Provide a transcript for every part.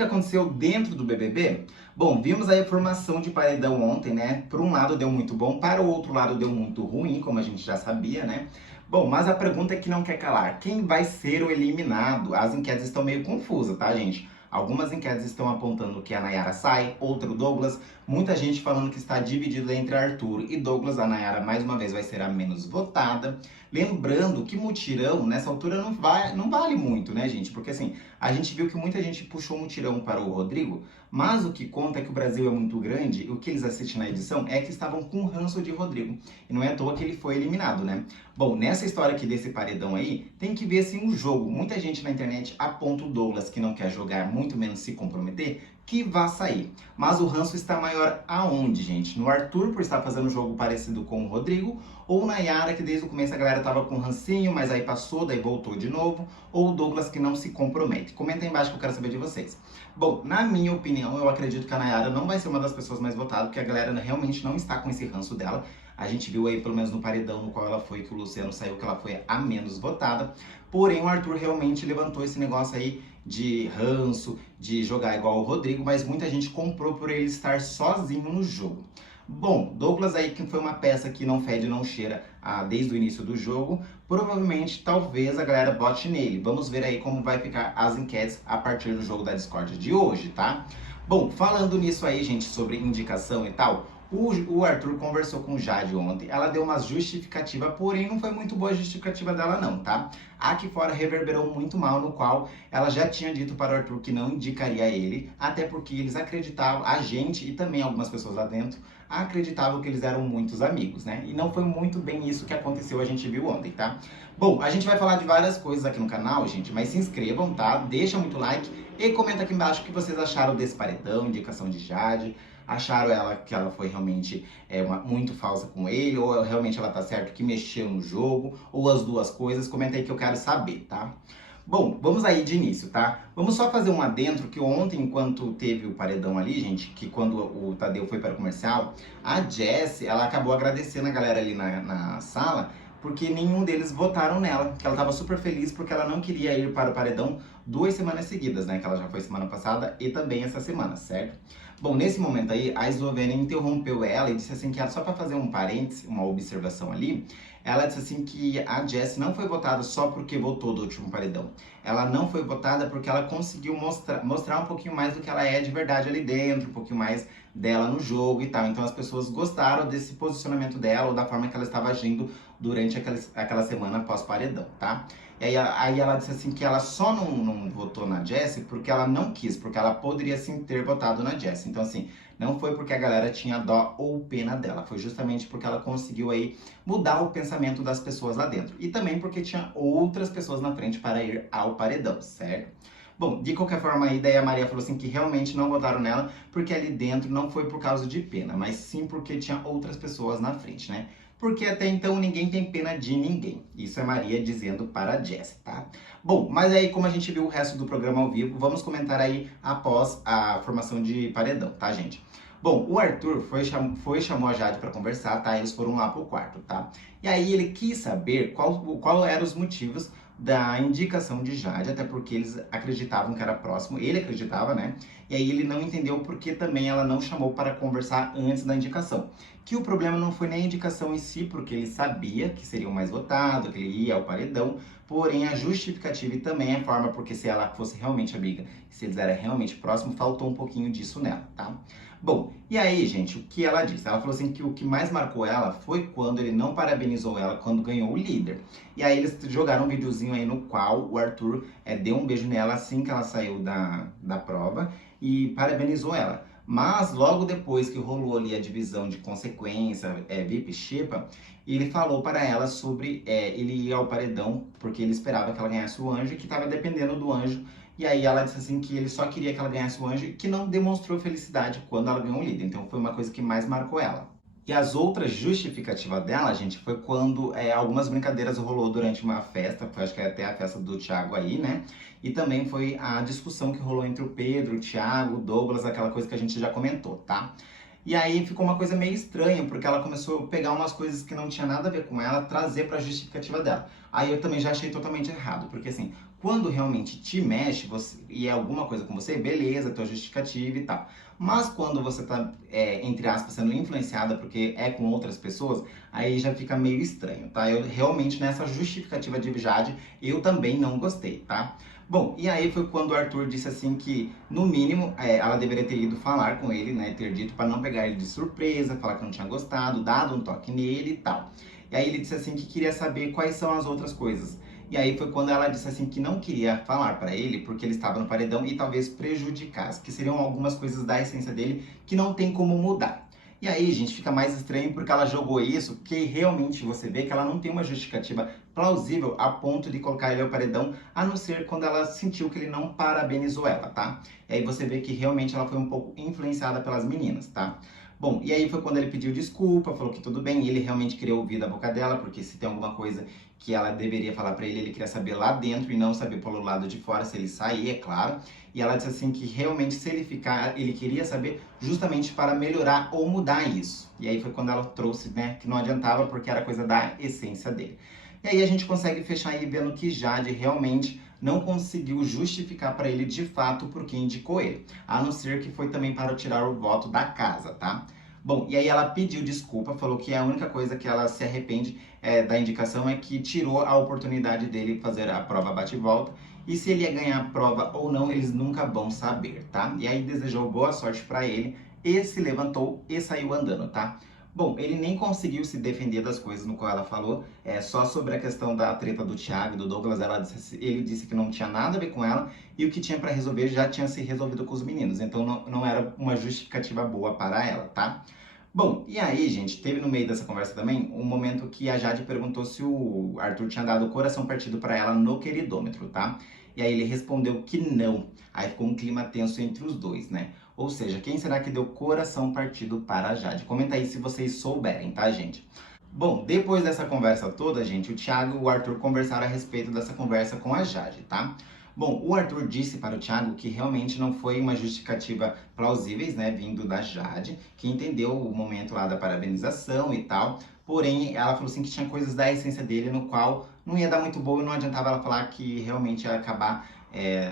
que aconteceu dentro do BBB? Bom, vimos aí a formação de paredão ontem, né? Por um lado deu muito bom, para o outro lado deu muito ruim, como a gente já sabia, né? Bom, mas a pergunta é que não quer calar. Quem vai ser o eliminado? As enquetes estão meio confusas, tá, gente? Algumas enquetes estão apontando que a Nayara sai, outra o Douglas. Muita gente falando que está dividido entre Arthur e Douglas. A Nayara, mais uma vez, vai ser a menos votada. Lembrando que mutirão, nessa altura, não vale muito, né, gente? Porque, assim, a gente viu que muita gente puxou mutirão para o Rodrigo, mas o que conta é que o Brasil é muito grande e o que eles assistem na edição é que estavam com ranço de Rodrigo. E não é à toa que ele foi eliminado, né? Bom, nessa história aqui desse paredão aí, tem que ver assim um jogo. Muita gente na internet aponta o Douglas, que não quer jogar, muito menos se comprometer, que vá sair. Mas o ranço está maior aonde, gente? No Arthur, por estar fazendo um jogo parecido com o Rodrigo, ou na Yara, que desde o começo a galera tava com rancinho, mas aí passou, daí voltou de novo, ou o Douglas, que não se compromete. Comenta aí embaixo que eu quero saber de vocês. Bom, na minha opinião, eu acredito que a Nayara não vai ser uma das pessoas mais votadas, porque a galera realmente não está com esse ranço dela. A gente viu aí, pelo menos no paredão no qual ela foi, que o Luciano saiu, que ela foi a menos votada. Porém, o Arthur realmente levantou esse negócio aí de ranço, de jogar igual o Rodrigo, mas muita gente comprou por ele estar sozinho no jogo. Bom, Douglas aí, que foi uma peça que não fede, não cheira desde o início do jogo, provavelmente, talvez a galera vote nele. Vamos ver aí como vai ficar as enquetes a partir do jogo da Discord de hoje, tá? Bom, falando nisso aí, gente, sobre indicação e tal, o Arthur conversou com o Jade ontem, ela deu uma justificativa, porém não foi muito boa a justificativa dela não, tá? Aqui fora reverberou muito mal, no qual ela já tinha dito para o Arthur que não indicaria ele, até porque eles acreditavam, a gente e também algumas pessoas lá dentro, acreditavam que eles eram muitos amigos, né? E não foi muito bem isso que aconteceu, a gente viu ontem, tá? Bom, a gente vai falar de várias coisas aqui no canal, gente, mas se inscrevam, tá? Deixa muito like e comenta aqui embaixo o que vocês acharam desse paredão, indicação de Jade. Acharam que ela foi realmente muito falsa com ele, ou realmente ela tá certo que mexeu no jogo, ou as duas coisas. Comenta aí que eu quero saber, tá? Bom, vamos aí de início, tá? Vamos só fazer um adentro que ontem, enquanto teve o paredão ali, gente, que quando o Tadeu foi para o comercial, a Jess, ela acabou agradecendo a galera ali na sala, porque nenhum deles votaram nela, que ela tava super feliz porque ela não queria ir para o paredão 2 semanas seguidas, né? Que ela já foi semana passada e também essa semana, certo? Bom, nesse momento aí, a Eslovênia interrompeu ela e disse assim que era só para fazer um parênteses, uma observação ali. Ela disse assim que a Jess não foi votada só porque votou do último paredão. Ela não foi votada porque ela conseguiu mostrar um pouquinho mais do que ela é de verdade ali dentro, um pouquinho mais dela no jogo e tal. Então as pessoas gostaram desse posicionamento dela ou da forma que ela estava agindo durante aquela semana pós-paredão, tá? E aí ela disse assim que ela só não votou na Jessie porque ela não quis, porque ela poderia sim ter votado na Jessie. Então assim, não foi porque a galera tinha dó ou pena dela, foi justamente porque ela conseguiu aí mudar o pensamento das pessoas lá dentro. E também porque tinha outras pessoas na frente para ir ao paredão, certo? Bom, de qualquer forma aí, daí a Maria falou assim que realmente não votaram nela porque ali dentro não foi por causa de pena, mas sim porque tinha outras pessoas na frente, né? Porque até então ninguém tem pena de ninguém. Isso é Maria dizendo para a Jess, tá? Bom, mas aí como a gente viu o resto do programa ao vivo, vamos comentar aí após a formação de paredão, tá, gente? Bom, o Arthur chamou a Jade para conversar, tá? Eles foram lá pro quarto, tá? E aí ele quis saber qual eram os motivos da indicação de Jade, até porque eles acreditavam que era próximo, ele acreditava, né? E aí ele não entendeu porque também ela não chamou para conversar antes da indicação. Que o problema não foi nem a indicação em si, porque ele sabia que seria o mais votado, que ele ia ao paredão, porém a justificativa e também a forma, porque se ela fosse realmente amiga, se eles eram realmente próximos, faltou um pouquinho disso nela, tá? Bom, e aí, gente, o que ela disse? Ela falou assim que o que mais marcou ela foi quando ele não parabenizou ela quando ganhou o líder. E aí eles jogaram um videozinho aí no qual o Arthur deu um beijo nela assim que ela saiu da prova e parabenizou ela. Mas logo depois que rolou ali a divisão de consequência, VIP Xepa, ele falou para ela sobre ele ir ao paredão porque ele esperava que ela ganhasse o anjo e que estava dependendo do anjo. E aí ela disse assim que ele só queria que ela ganhasse o anjo e que não demonstrou felicidade quando ela ganhou o líder. Então foi uma coisa que mais marcou ela. E as outras justificativas dela, gente, foi quando algumas brincadeiras rolou durante uma festa, foi, acho que até a festa do Thiago aí, né? E também foi a discussão que rolou entre o Pedro, o Thiago, o Douglas, aquela coisa que a gente já comentou, tá? E aí ficou uma coisa meio estranha, porque ela começou a pegar umas coisas que não tinha nada a ver com ela, trazer para a justificativa dela. Aí eu também já achei totalmente errado, porque assim, quando realmente te mexe e é alguma coisa com você, beleza, tua justificativa e tal. Mas quando você tá, entre aspas, sendo influenciada porque é com outras pessoas, aí já fica meio estranho, tá? Eu realmente, nessa justificativa de Jade, eu também não gostei, tá? Bom, e aí foi quando o Arthur disse assim que, no mínimo, ela deveria ter ido falar com ele, né? Ter dito para não pegar ele de surpresa, falar que não tinha gostado, dado um toque nele e tal. E aí ele disse assim que queria saber quais são as outras coisas. E aí foi quando ela disse assim que não queria falar para ele porque ele estava no paredão e talvez prejudicasse, que seriam algumas coisas da essência dele que não tem como mudar. E aí, gente, fica mais estranho porque ela jogou isso, que realmente você vê que ela não tem uma justificativa plausível a ponto de colocar ele ao paredão, a não ser quando ela sentiu que ele não parabenizou ela, tá? E aí você vê que realmente ela foi um pouco influenciada pelas meninas, tá? Bom, e aí foi quando ele pediu desculpa, falou que tudo bem, e ele realmente queria ouvir da boca dela, porque se tem alguma coisa que ela deveria falar pra ele, ele queria saber lá dentro e não saber pelo lado de fora, se ele sair, é claro. E ela disse assim que realmente se ele ficar, ele queria saber justamente para melhorar ou mudar isso. E aí foi quando ela trouxe, né, que não adiantava porque era coisa da essência dele. E aí a gente consegue fechar aí vendo que Jade realmente não conseguiu justificar para ele de fato por que indicou ele, a não ser que foi também para tirar o voto da casa, tá? Bom, e aí ela pediu desculpa, falou que a única coisa que ela se arrepende da indicação é que tirou a oportunidade dele fazer a prova bate-volta, e se ele ia ganhar a prova ou não, eles nunca vão saber, tá? E aí desejou boa sorte para ele, e se levantou e saiu andando, tá? Bom, ele nem conseguiu se defender das coisas no qual ela falou, só sobre a questão da treta do Thiago e do Douglas, ele disse que não tinha nada a ver com ela e o que tinha para resolver já tinha se resolvido com os meninos, então não era uma justificativa boa para ela, tá? Bom, e aí, gente, teve no meio dessa conversa também um momento que a Jade perguntou se o Arthur tinha dado o coração partido para ela no queridômetro, tá? E aí ele respondeu que não. Aí ficou um clima tenso entre os dois, né? Ou seja, quem será que deu coração partido para a Jade? Comenta aí se vocês souberem, tá, gente? Bom, depois dessa conversa toda, gente, o Thiago e o Arthur conversaram a respeito dessa conversa com a Jade, tá? Bom, o Arthur disse para o Thiago que realmente não foi uma justificativa plausíveis, né, vindo da Jade, que entendeu o momento lá da parabenização e tal, porém ela falou assim que tinha coisas da essência dele no qual não ia dar muito boa e não adiantava ela falar que realmente ia acabar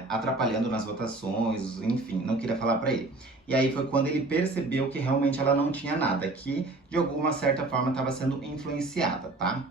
atrapalhando nas votações, enfim, não queria falar para ele. E aí foi quando ele percebeu que realmente ela não tinha nada, que de alguma certa forma estava sendo influenciada, tá?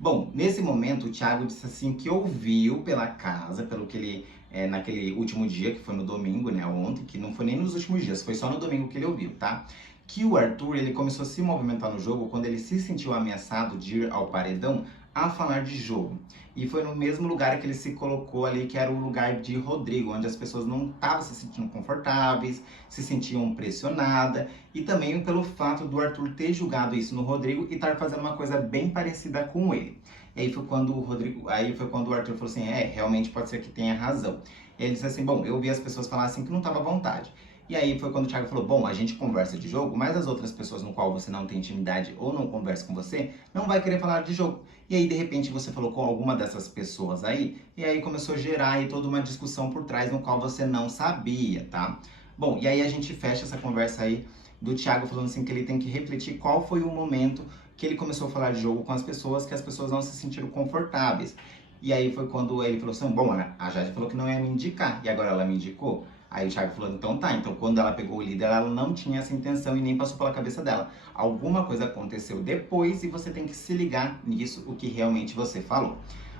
Bom, nesse momento o Thiago disse assim que ouviu pela casa, pelo que ele, naquele último dia, que foi no domingo, né, ontem, que não foi nem nos últimos dias, foi só no domingo que ele ouviu, tá? Que o Arthur, ele começou a se movimentar no jogo quando ele se sentiu ameaçado de ir ao paredão a falar de jogo. E foi no mesmo lugar que ele se colocou ali, que era o lugar de Rodrigo, onde as pessoas não estavam se sentindo confortáveis, se sentiam pressionadas, e também pelo fato do Arthur ter julgado isso no Rodrigo e estar fazendo uma coisa bem parecida com ele. E aí foi quando o Arthur falou assim, realmente pode ser que tenha razão. E ele disse assim, bom, eu ouvi as pessoas falar assim que não estava à vontade. E aí foi quando o Thiago falou, bom, a gente conversa de jogo, mas as outras pessoas no qual você não tem intimidade ou não conversa com você, não vai querer falar de jogo. E aí, de repente, você falou com alguma dessas pessoas aí, e aí começou a gerar aí toda uma discussão por trás no qual você não sabia, tá? Bom, e aí a gente fecha essa conversa aí do Thiago falando assim que ele tem que refletir qual foi o momento que ele começou a falar de jogo com as pessoas, que as pessoas não se sentiram confortáveis. E aí foi quando ele falou assim, bom, a Jade falou que não ia me indicar, e agora ela me indicou. Aí o Thiago falou, então tá, então quando ela pegou o líder, ela não tinha essa intenção e nem passou pela cabeça dela. Alguma coisa aconteceu depois e você tem que se ligar nisso, o que realmente você falou.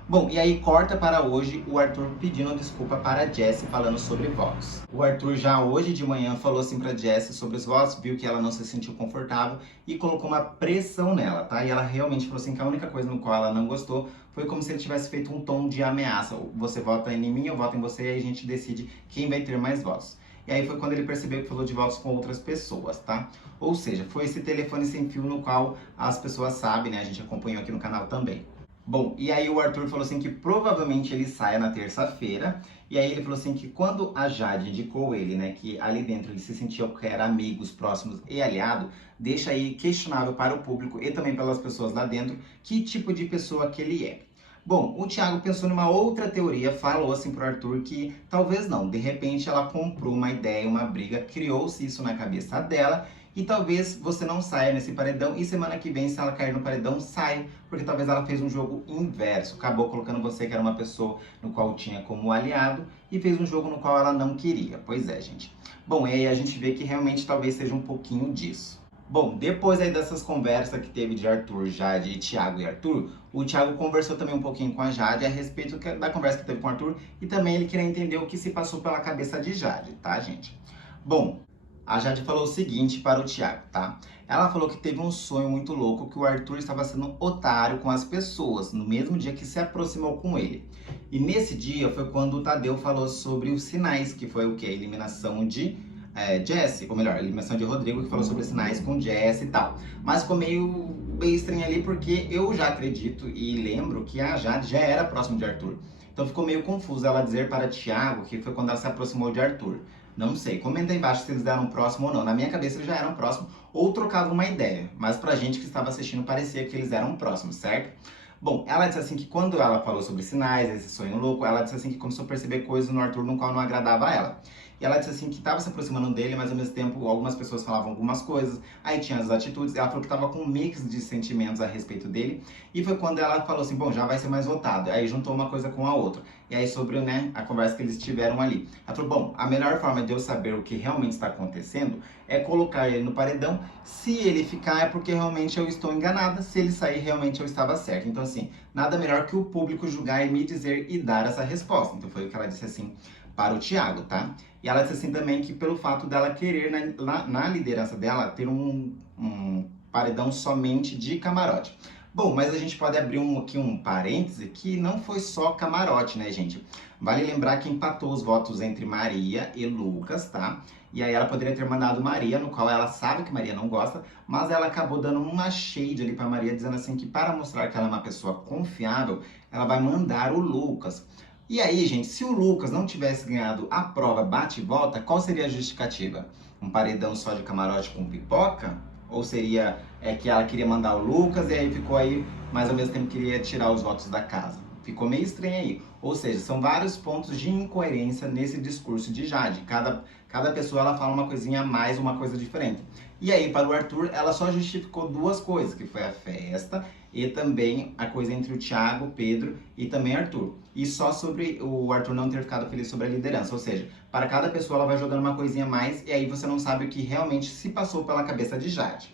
Bom, e aí corta para hoje o Arthur pedindo desculpa para a Jessie falando sobre votos. O Arthur já hoje de manhã falou assim para Jessie sobre os votos, viu que ela não se sentiu confortável e colocou uma pressão nela, tá? E ela realmente falou assim que a única coisa no qual ela não gostou foi como se ele tivesse feito um tom de ameaça. Você vota em mim, eu voto em você e aí a gente decide quem vai ter mais votos. E aí foi quando ele percebeu que falou de votos com outras pessoas, tá? Ou seja, foi esse telefone sem fio no qual as pessoas sabem, né? A gente acompanhou aqui no canal também. Bom, e aí o Arthur falou assim que provavelmente ele saia na terça-feira. E aí ele falou assim que quando a Jade indicou ele, né, que ali dentro ele se sentia que era amigos, próximos e aliado, deixa aí questionável para o público e também pelas pessoas lá dentro que tipo de pessoa que ele é. Bom, o Thiago pensou numa outra teoria, falou assim pro Arthur que talvez não, de repente ela comprou uma ideia, uma briga, criou-se isso na cabeça dela e talvez você não saia nesse paredão e semana que vem, se ela cair no paredão, saia, porque talvez ela fez um jogo inverso, acabou colocando você que era uma pessoa no qual tinha como aliado e fez um jogo no qual ela não queria. Pois é, gente. Bom, e aí a gente vê que realmente talvez seja um pouquinho disso. Bom, depois aí dessas conversas que teve de Arthur, Jade e Thiago e Arthur, o Thiago conversou também um pouquinho com a Jade a respeito da conversa que teve com o Arthur e também ele queria entender o que se passou pela cabeça de Jade, tá, gente? Bom, a Jade falou o seguinte para o Thiago, tá? Ela falou que teve um sonho muito louco que o Arthur estava sendo otário com as pessoas no mesmo dia que se aproximou com ele. E nesse dia foi quando o Tadeu falou sobre os sinais, que foi o quê? A eliminação de Jesse, ou melhor, a eliminação de Rodrigo, que falou sobre sinais com Jesse e tal. Mas ficou meio estranho ali porque eu já acredito e lembro que a Jade já era próxima de Arthur. Então ficou meio confuso ela dizer para Thiago que foi quando ela se aproximou de Arthur. Não sei, comenta aí embaixo se eles eram próximos ou não. Na minha cabeça eles já eram próximos ou trocavam uma ideia. Mas pra gente que estava assistindo parecia que eles eram próximos, certo? Bom, ela disse assim que quando ela falou sobre sinais, esse sonho louco, ela disse assim que começou a perceber coisas no Arthur no qual não agradava a ela. E ela disse assim que estava se aproximando dele, mas ao mesmo tempo algumas pessoas falavam algumas coisas, aí tinha as atitudes, ela falou que estava com um mix de sentimentos a respeito dele, e foi quando ela falou assim, bom, já vai ser mais votado. Aí juntou uma coisa com a outra. E aí sobre, né, a conversa que eles tiveram ali. Ela falou, bom, a melhor forma de eu saber o que realmente está acontecendo é colocar ele no paredão. Se ele ficar é porque realmente eu estou enganada, se ele sair realmente eu estava certa. Então assim, nada melhor que o público julgar e me dizer e dar essa resposta. Então foi o que ela disse assim para o Thiago, tá? E ela disse assim também que pelo fato dela querer, na liderança dela, ter um paredão somente de camarote. Bom, mas a gente pode abrir aqui um parêntese que não foi só camarote, né, gente? Vale lembrar que empatou os votos entre Maria e Lucas, tá? E aí ela poderia ter mandado Maria, no qual ela sabe que Maria não gosta, mas ela acabou dando uma shade ali pra Maria, dizendo assim que para mostrar que ela é uma pessoa confiável, ela vai mandar o Lucas. E aí, gente, se o Lucas não tivesse ganhado a prova bate e volta, qual seria a justificativa? Um paredão só de camarote com pipoca? Ou seria que ela queria mandar o Lucas e aí ficou aí, mas ao mesmo tempo queria tirar os votos da casa? Ficou meio estranho aí. Ou seja, são vários pontos de incoerência nesse discurso de Jade. Cada pessoa ela fala uma coisinha a mais, uma coisa diferente. E aí, para o Arthur, ela só justificou duas coisas, que foi a festa e também a coisa entre o Thiago, Pedro e também Arthur. E só sobre o Arthur não ter ficado feliz sobre a liderança. Ou seja, para cada pessoa ela vai jogando uma coisinha a mais e aí você não sabe o que realmente se passou pela cabeça de Jade.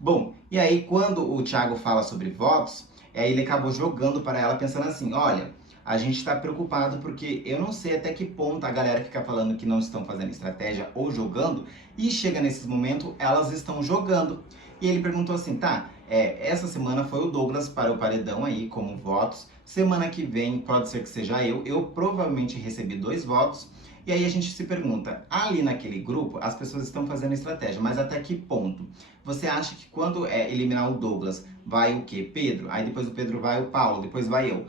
Bom, e aí quando o Thiago fala sobre votos, ele acabou jogando para ela pensando assim, olha, a gente está preocupado porque eu não sei até que ponto a galera fica falando que não estão fazendo estratégia ou jogando, e chega nesses momentos, elas estão jogando. E ele perguntou assim, tá, essa semana foi o Douglas para o paredão aí, como votos, semana que vem pode ser que seja eu provavelmente recebi 2 votos, e aí a gente se pergunta, ali naquele grupo as pessoas estão fazendo estratégia, mas até que ponto? Você acha que quando eliminar o Douglas, vai o quê? Pedro, aí depois do Pedro vai o Paulo, depois vai eu.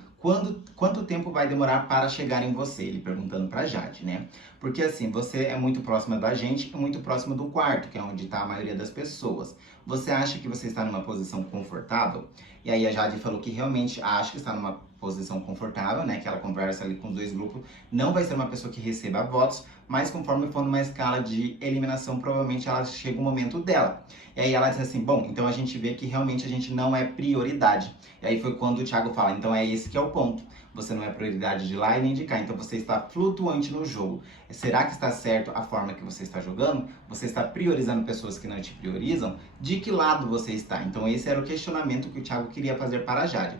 Quanto tempo vai demorar para chegar em você? Ele perguntando pra Jade, né? Porque assim, você é muito próxima da gente e muito próxima do quarto, que é onde está a maioria das pessoas. Você acha que você está numa posição confortável? E aí a Jade falou que realmente acha que está numa posição confortável, né? Que ela conversa ali com os 2 grupos. Não vai ser uma pessoa que receba votos, mas conforme for numa escala de eliminação, provavelmente ela chega o momento dela. E aí ela diz assim, bom, então a gente vê que realmente a gente não é prioridade. E aí foi quando o Thiago fala, então é esse que é o ponto. Você não é prioridade de lá e nem de cá, então você está flutuante no jogo. Será que está certo a forma que você está jogando? Você está priorizando pessoas que não te priorizam? De que lado você está? Então esse era o questionamento que o Thiago queria fazer para a Jade.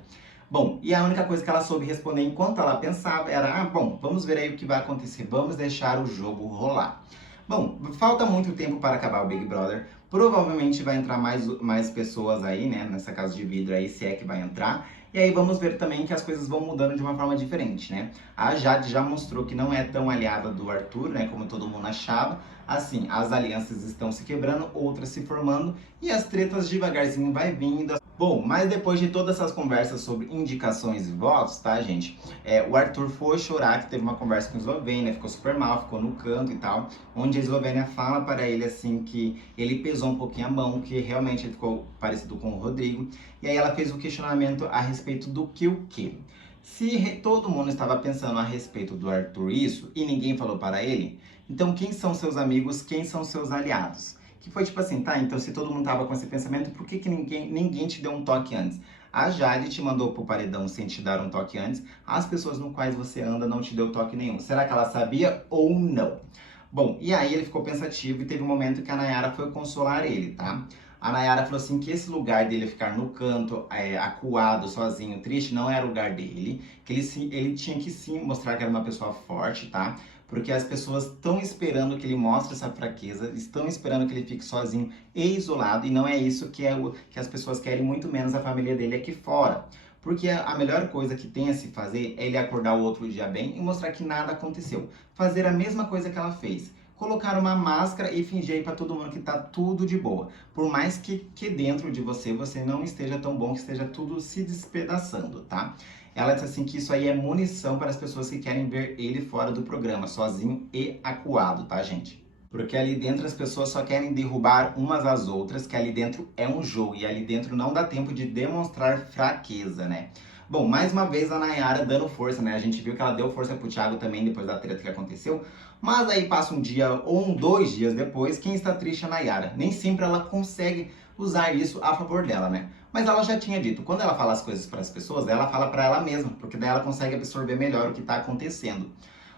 Bom, e a única coisa que ela soube responder enquanto ela pensava era, bom, vamos ver aí o que vai acontecer, vamos deixar o jogo rolar. Bom, falta muito tempo para acabar o Big Brother, provavelmente vai entrar mais pessoas aí, né, nessa casa de vidro aí, se é que vai entrar. E aí vamos ver também que as coisas vão mudando de uma forma diferente, né? A Jade já mostrou que não é tão aliada do Arthur, né, como todo mundo achava. Assim, as alianças estão se quebrando, outras se formando e as tretas devagarzinho vai vindo. Bom, mas depois de todas essas conversas sobre indicações e votos, tá, gente? O Arthur foi chorar, que teve uma conversa com a Eslovênia, ficou super mal, ficou no canto e tal, onde a Eslovênia fala para ele, assim, que ele pesou um pouquinho a mão, que realmente ele ficou parecido com o Rodrigo. E aí ela fez o questionamento a respeito do que o quê? Se todo mundo estava pensando a respeito do Arthur isso, e ninguém falou para ele, então quem são seus amigos, quem são seus aliados? que foi tipo assim, tá, então se todo mundo tava com esse pensamento, por que que ninguém te deu um toque antes? A Jade te mandou pro paredão sem te dar um toque antes, as pessoas no quais você anda não te deu toque nenhum. Será que ela sabia ou não? Bom, e aí ele ficou pensativo e teve um momento que a Nayara foi consolar ele, tá? A Nayara falou assim que esse lugar dele ficar no canto, acuado, sozinho, triste, não era o lugar dele. Que ele tinha que sim mostrar que era uma pessoa forte, tá? Porque as pessoas estão esperando que ele mostre essa fraqueza, estão esperando que ele fique sozinho e isolado, e não é isso que as pessoas querem, muito menos a família dele aqui fora. Porque a melhor coisa que tem a se fazer é ele acordar o outro dia bem e mostrar que nada aconteceu. Fazer a mesma coisa que ela fez. Colocar uma máscara e fingir para todo mundo que tá tudo de boa. Por mais que dentro de você não esteja tão bom, que esteja tudo se despedaçando, tá? Ela disse assim que isso aí é munição para as pessoas que querem ver ele fora do programa, sozinho e acuado, tá, gente? Porque ali dentro as pessoas só querem derrubar umas às outras, que ali dentro é um jogo e ali dentro não dá tempo de demonstrar fraqueza, né? Bom, mais uma vez a Nayara dando força, né? A gente viu que ela deu força pro Thiago também depois da treta que aconteceu. Mas aí passa um dia ou 2 dias depois, quem está triste é a Nayara. Nem sempre ela consegue usar isso a favor dela, né? Mas ela já tinha dito, quando ela fala as coisas para as pessoas, ela fala para ela mesma, porque daí ela consegue absorver melhor o que está acontecendo.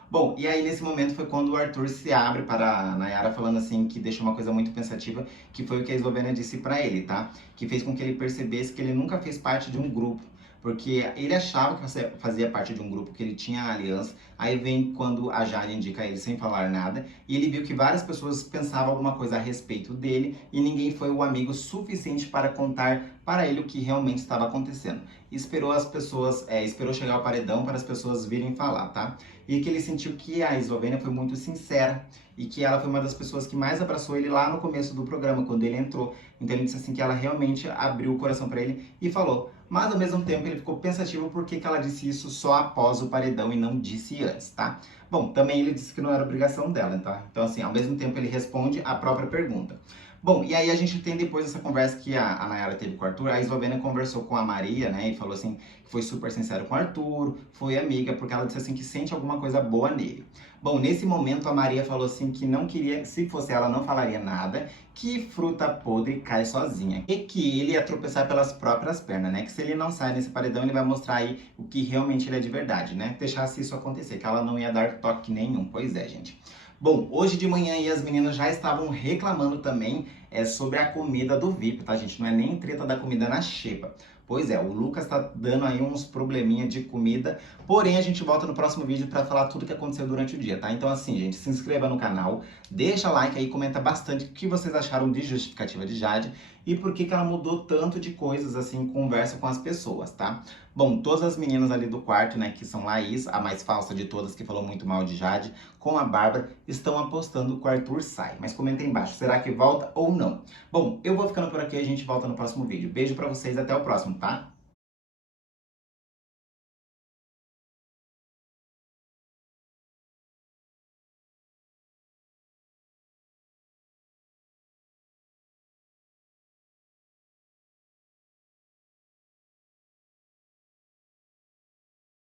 Bom, e aí nesse momento foi quando o Arthur se abre para a Nayara falando assim que deixou uma coisa muito pensativa, que foi o que a Eslovênia disse para ele, tá? Que fez com que ele percebesse que ele nunca fez parte de um grupo. Porque ele achava que fazia parte de um grupo, que ele tinha aliança. Aí vem quando a Jade indica ele sem falar nada. E ele viu que várias pessoas pensavam alguma coisa a respeito dele. E ninguém foi o amigo suficiente para contar para ele o que realmente estava acontecendo. E esperou as pessoas, esperou chegar ao paredão para as pessoas virem falar, tá? E que ele sentiu que a Eslovênia foi muito sincera e que ela foi uma das pessoas que mais abraçou ele lá no começo do programa, quando ele entrou. Então ele disse assim que ela realmente abriu o coração para ele e falou. Mas ao mesmo tempo ele ficou pensativo porque que ela disse isso só após o paredão e não disse antes, tá? Bom, também ele disse que não era obrigação dela, tá? Então assim, ao mesmo tempo ele responde a própria pergunta. Bom, e aí a gente tem depois essa conversa que a Nayara teve com o Arthur, a Eslovênia conversou com a Maria, né, e falou assim, que foi super sincero com o Arthur, foi amiga, porque ela disse assim que sente alguma coisa boa nele. Bom, nesse momento a Maria falou assim que não queria, se fosse ela não falaria nada, que fruta podre cai sozinha, e que ele ia tropeçar pelas próprias pernas, né, que se ele não sai nesse paredão ele vai mostrar aí o que realmente ele é de verdade, né, deixasse isso acontecer, que ela não ia dar toque nenhum, pois é, gente. Bom, hoje de manhã aí as meninas já estavam reclamando também sobre a comida do VIP, tá, gente? Não é nem treta da comida na xepa. Pois é, o Lucas tá dando aí uns probleminha de comida, porém a gente volta no próximo vídeo pra falar tudo que aconteceu durante o dia, tá? Então assim, gente, se inscreva no canal, deixa like aí, comenta bastante o que vocês acharam de justificativa de Jade e por que ela mudou tanto de coisas assim, conversa com as pessoas, tá? Bom, todas as meninas ali do quarto, né, que são Laís, a mais falsa de todas, que falou muito mal de Jade, com a Bárbara, estão apostando que o Arthur sai. Mas comenta aí embaixo, será que volta ou não? Bom, eu vou ficando por aqui, a gente volta no próximo vídeo. Beijo pra vocês, até o próximo, tá?